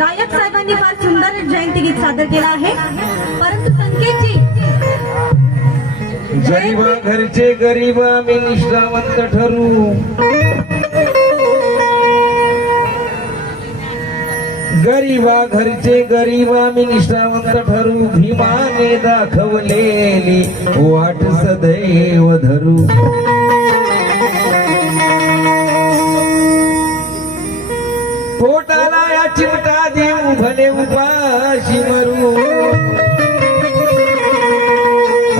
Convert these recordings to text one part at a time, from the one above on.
गायक साहेबांनी फार सुंदर जयंती गीत सादर केलं आहे, परंतु संकेतजी गरीबा घरचे गरीब आम्ही निष्ठावंत ठरू, गरीबा घरचे गरीब आम्ही निष्ठावंत ठरू, भीमाने दाखवलेली वाट सदैव धरू. पोटाला या चिमटा देऊ भले उपाशी मरू,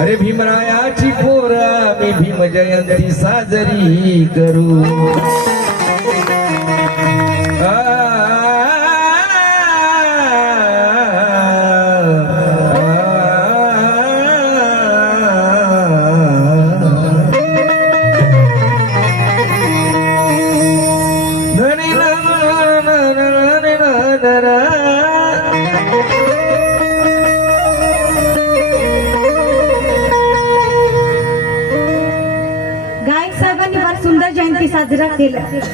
अरे भीमरायाची पोरा मी भीम जयंती साजरी करू.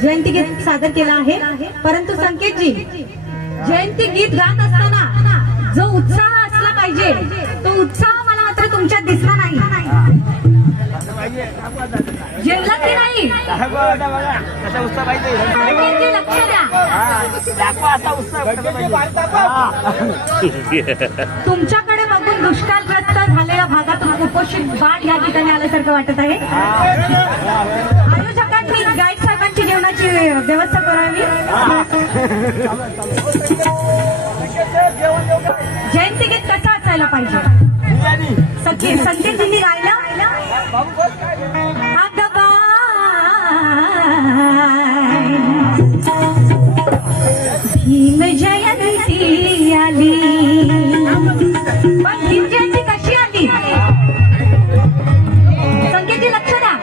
जयंती गीत सादर केलं आहे, परंतु संकेतजी जयंती गीत गात असताना जो उत्साह असला पाहिजे तो उत्साह मला मात्र तुमच्यात दिसला नाही. जिंकला की नाही संकेतजी लक्ष द्या. तुमच्याकडे बघून दुष्काळग्रस्त झालेल्या भागातून कुपोषित बाळ या ठिकाणी आल्यासारखं वाटत आहे. आयोजकांनी गाईड साहेबांची जेवणाची व्यवस्था करावी. जयंती गीत कसं असायला पाहिजे संकेतजींनी गायला. भीम जयंती आली, पण भीम जयंती कशी आली संकेतजी लक्ष द्या.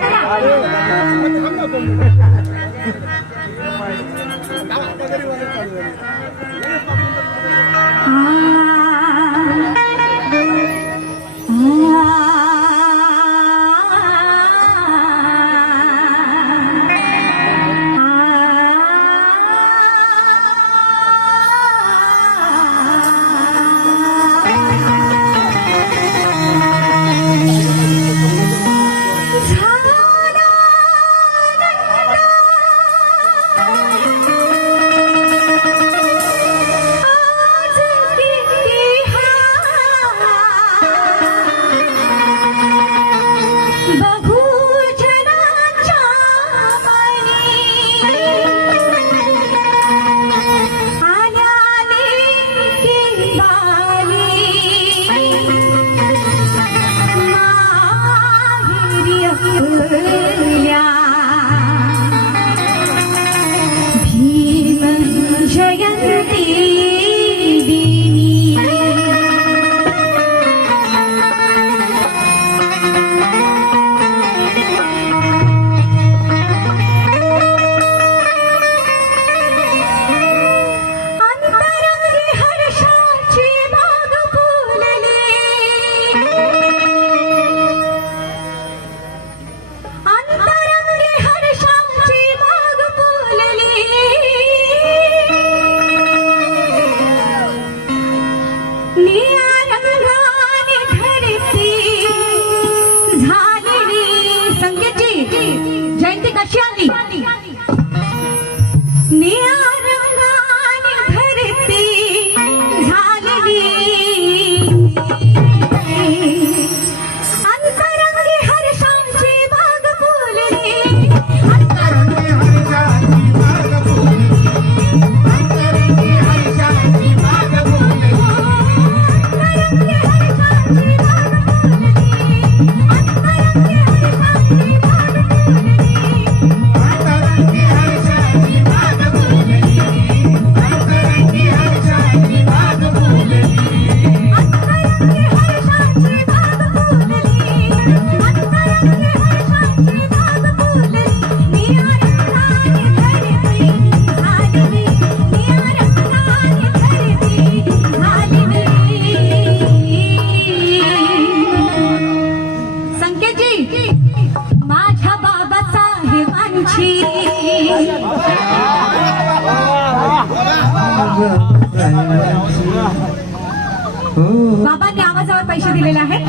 बाबांनी आवाजावर पैसे दिलेले आहेत.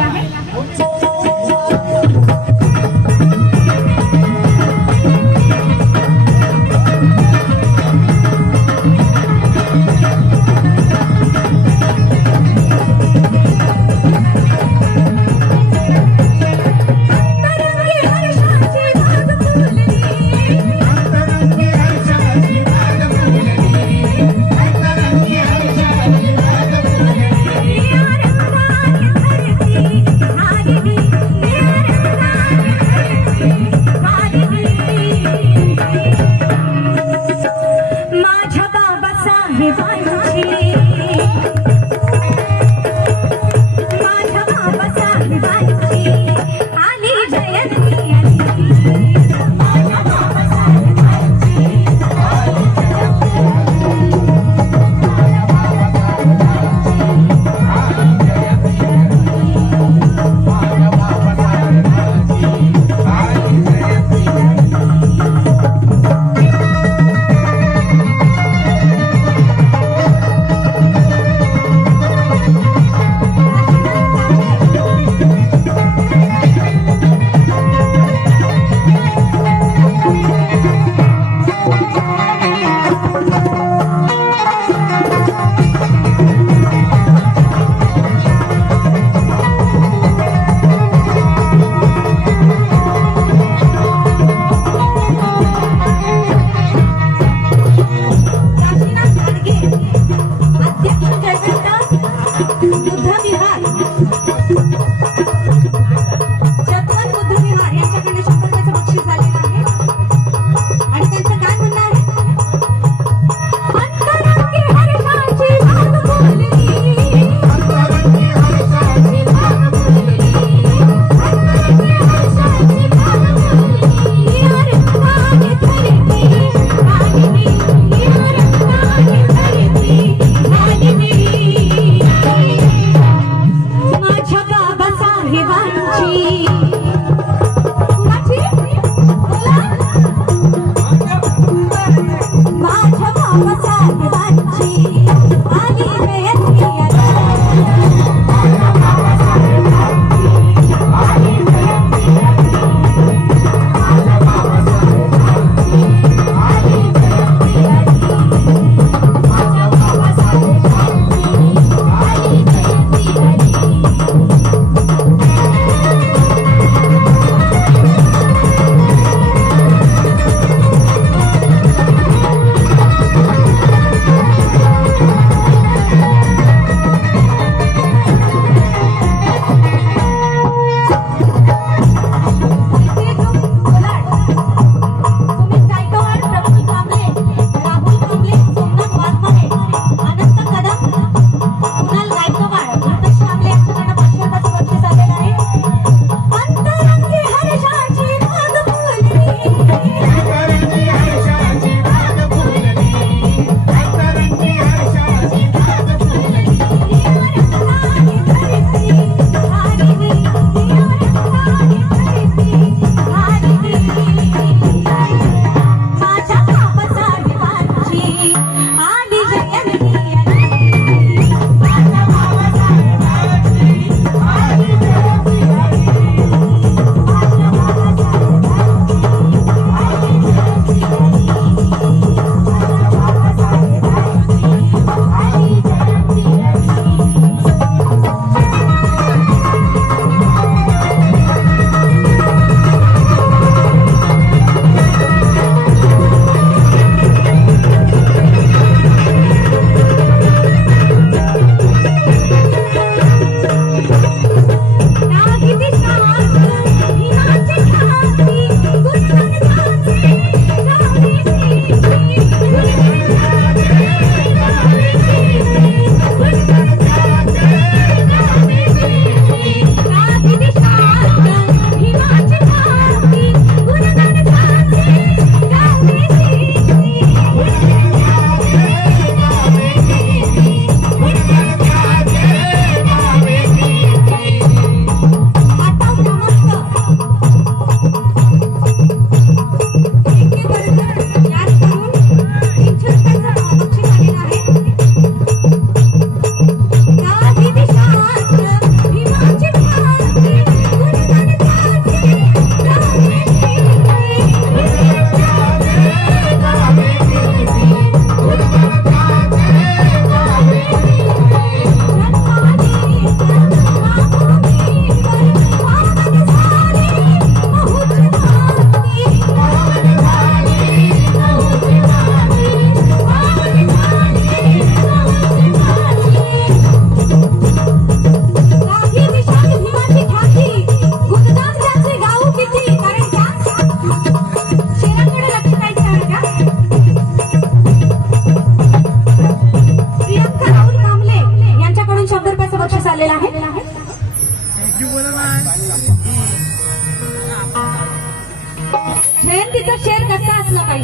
माझ्या बाबासाहेबांची आली जयंती आली. माझ्या बाबासाहेबांची आली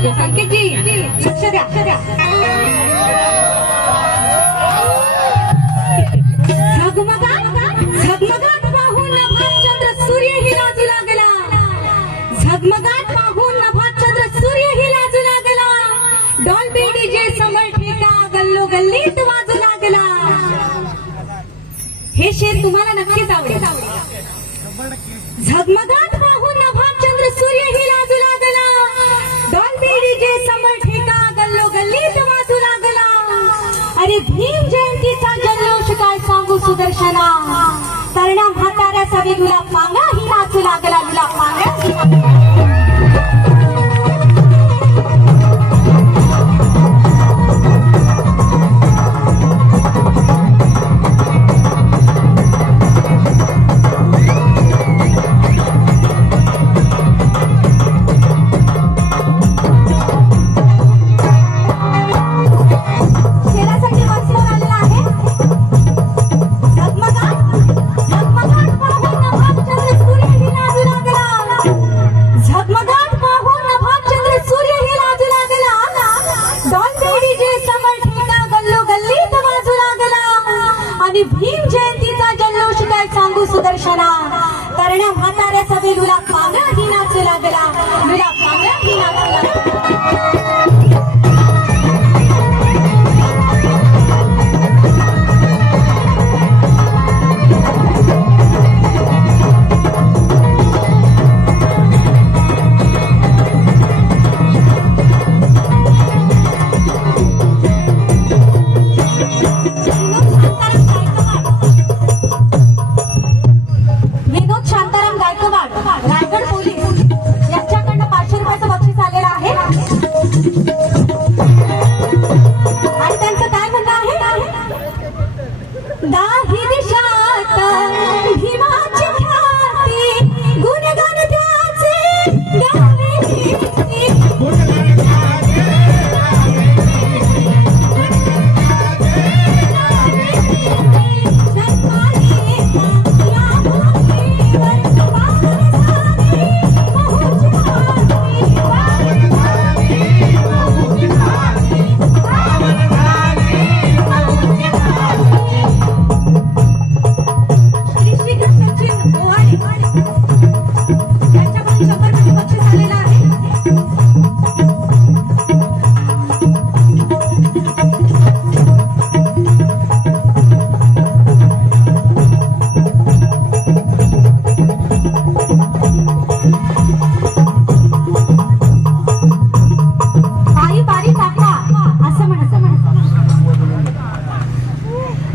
सांगतो. संकेतजी लक्ष द्या. झगमगाट पाहून नभात चंद्र सूर्यही लाजू लागला. झगमगाट पाहून नभात चंद्र सूर्यही लाजू लागला. डॉल्बी डीजे समर ठेका गल्लो गल्लीत वाजू लागला. हे शेर तुम्हाला नक्कीच आवडेल. झगमगाट पाहून नभात चंद्र सूर्यही लाजू लागला. डॉल्बी डीजे समर ठेका गल्लो गल्लीत वाजू लागला. अरे भीम जयंतीचा जल्लोष काय सांगू सुदर्शना. तरणा म्हाताऱ्या सवी तुला पांगा ही नाचू लागला. तुला पांगा ही नाचू लागला. आणि भीम जयंतीचा जल्लोष काय सांगू सुदर्शना. करण्या म्हाताऱ्या सभे तुला पांगा ही नाचू लागला. तुला पांगा ही नाचू लागला. रायगड पोलीस यांच्याकडनं 500 रुपयाचं बक्षीस आलेलं आहे. आणि त्यांचं काय म्हणणं आहे. दाही दिशात भीमाची ख्याती गुणगान त्याचे गावे.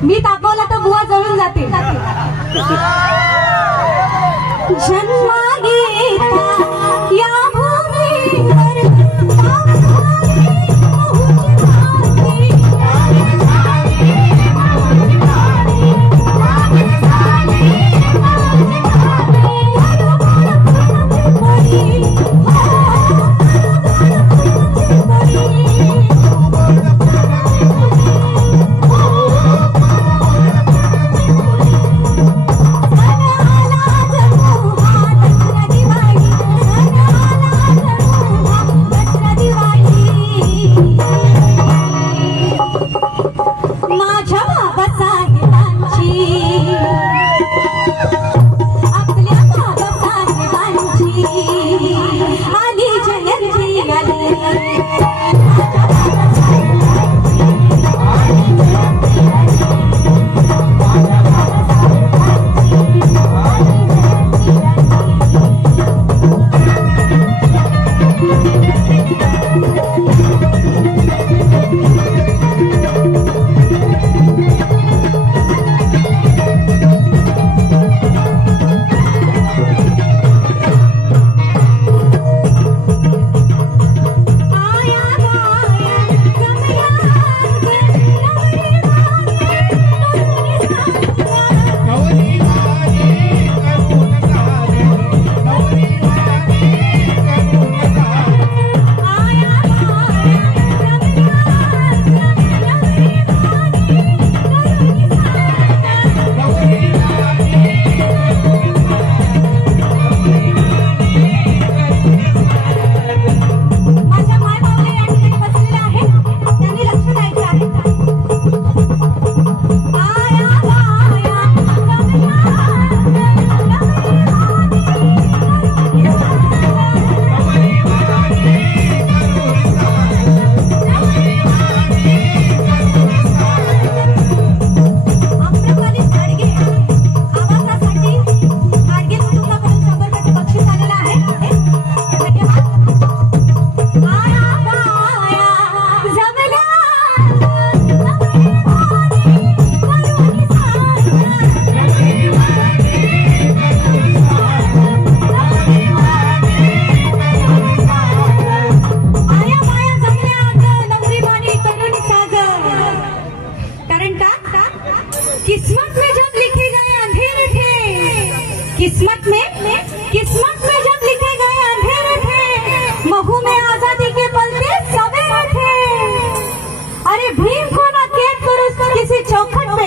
मी तापवला तर बुवा जळून जाते. जन्मा घेता या भूमीवर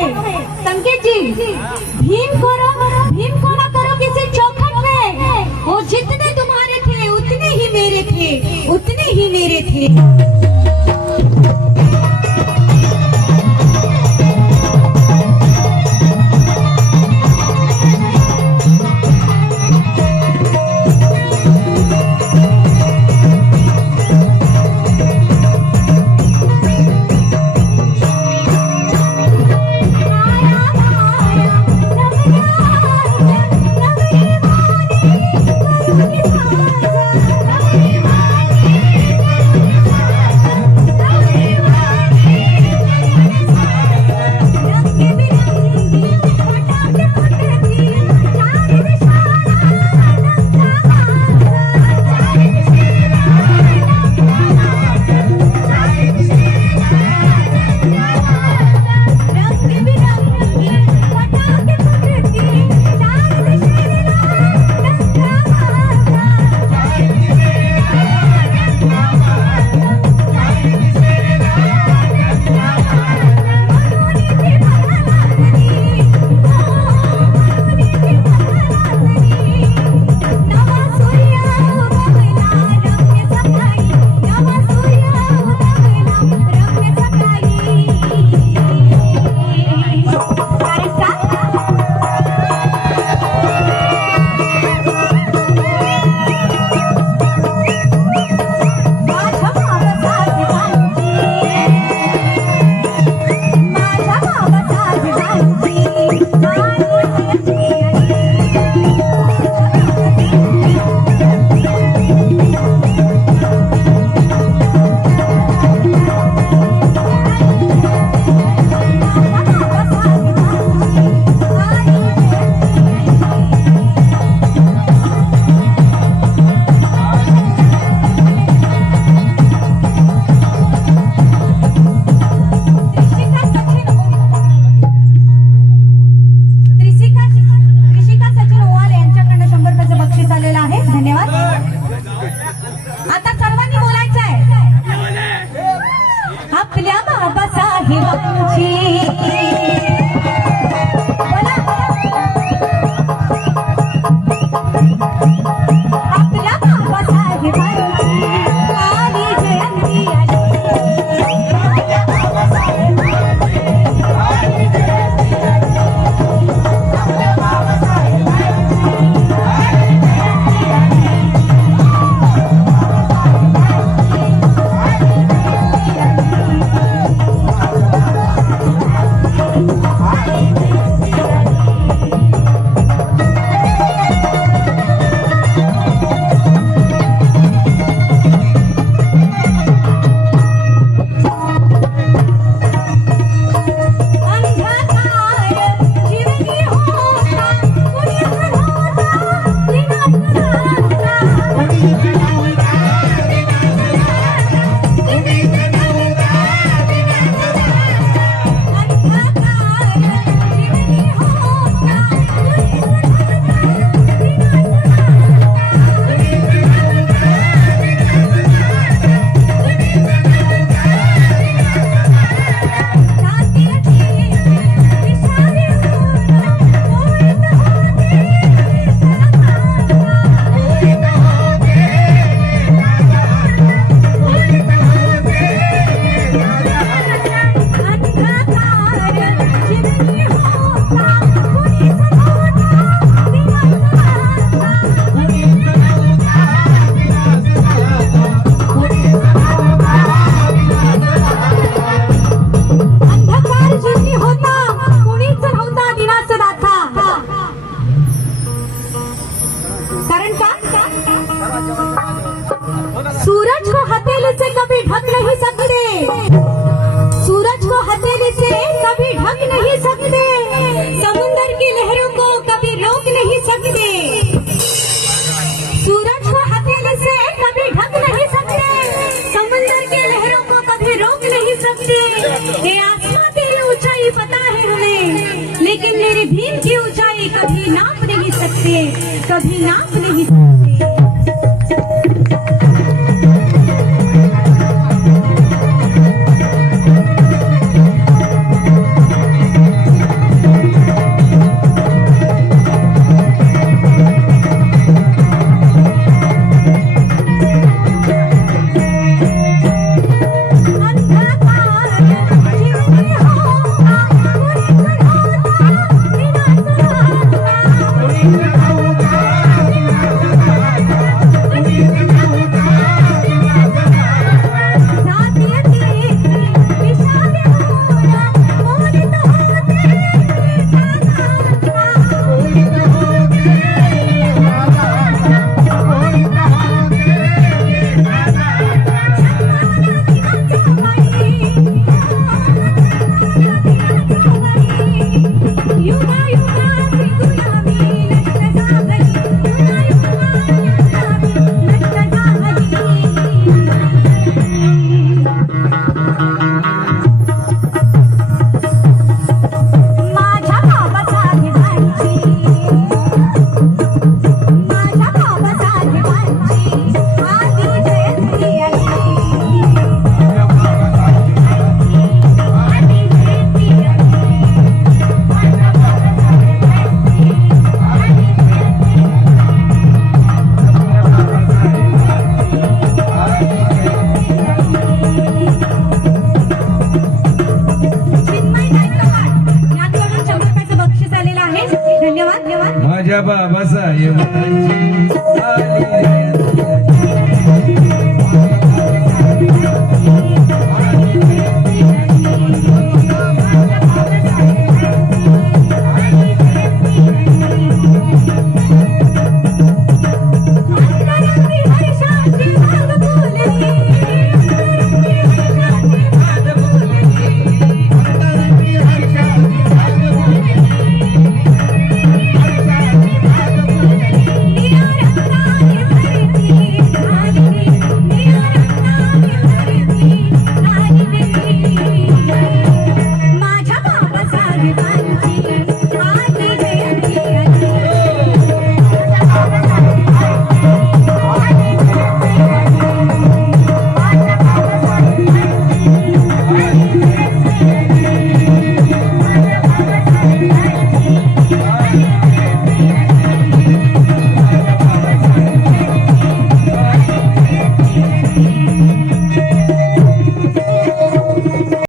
नोहे संकेत जी, भीम को ना करो किसी चौखट में। वो जितने तुम्हारे थे उतने ही मेरे थे, उतने ही मेरे थे। भीम की ऊंचाई कभी नाप नहीं सकते, कभी नाप नहीं सकते। आपल्या बाबासाहेबांची आली रे